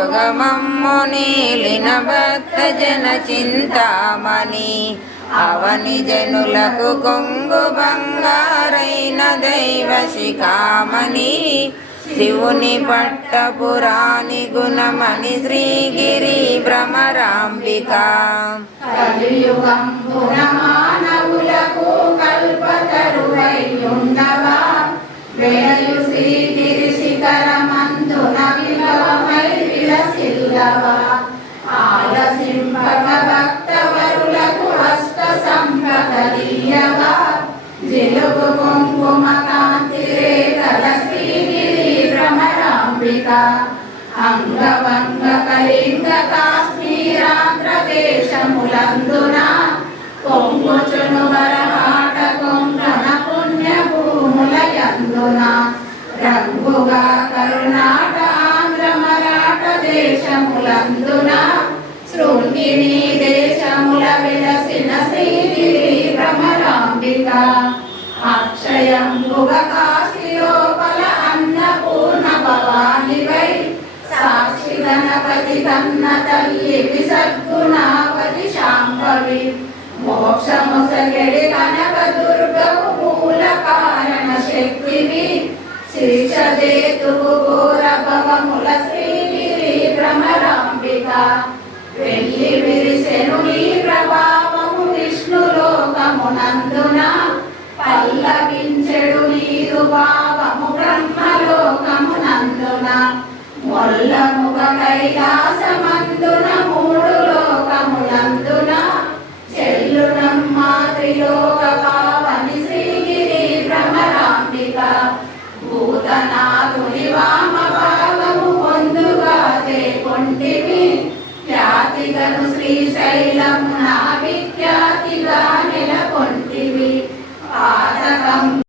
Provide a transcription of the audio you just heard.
యోగమమ్ము నీలిన భక్త జన చింతామణి అవని జనులకు కొంగు బంగారైన దైవ శిఖామణి శివుని పట్టపురాణి గుణమణి శ్రీగిరి భ్రమరాంబిక కలియుగంబున మానవులకు కల్పతరువైయుండవా వేయు శ్రీగిరి శిఖరమందున విభవమై విలసిల్లవా ఆలసింపగ భక్తవరులకు అష్ట సంపదలీయవా జిలుగు కుంకుమ కాంతి రేఖల శ్రీగిరి భ్రమరాంబిక అంగవంగ కళింగ కాశ్మీరాంధ్ర దేశములందున కొంగుచును వరహాట కొంకణ పుణ్య భూములయందున రంగుగా కరుణాట ఆంధ్ర మరాఠ దేశములందున శృంగిణి దేశముల విలసిన శ్రీగిరి భ్రమరాంబిక అక్షయంబుగ కాశీలోపల అన్నపూర్ణ భవానివై సాక్షి గణపతి కన్న తల్లి విసద్గుణావతి శాంభవి మోక్షముసగడి కనక దుర్గవు మూల కారణ శక్తివి శీర్షదేతువు ఘోర భవముల శ్రీగిరి భ్రమరాంబిక వెళ్ళి విరిసెను నీ ప్రభావము విష్ణులోకమునందున పల్లవించెడు నీరు భావము బ్రహ్మలోకమునందున మొల్లముగ కైలాసమ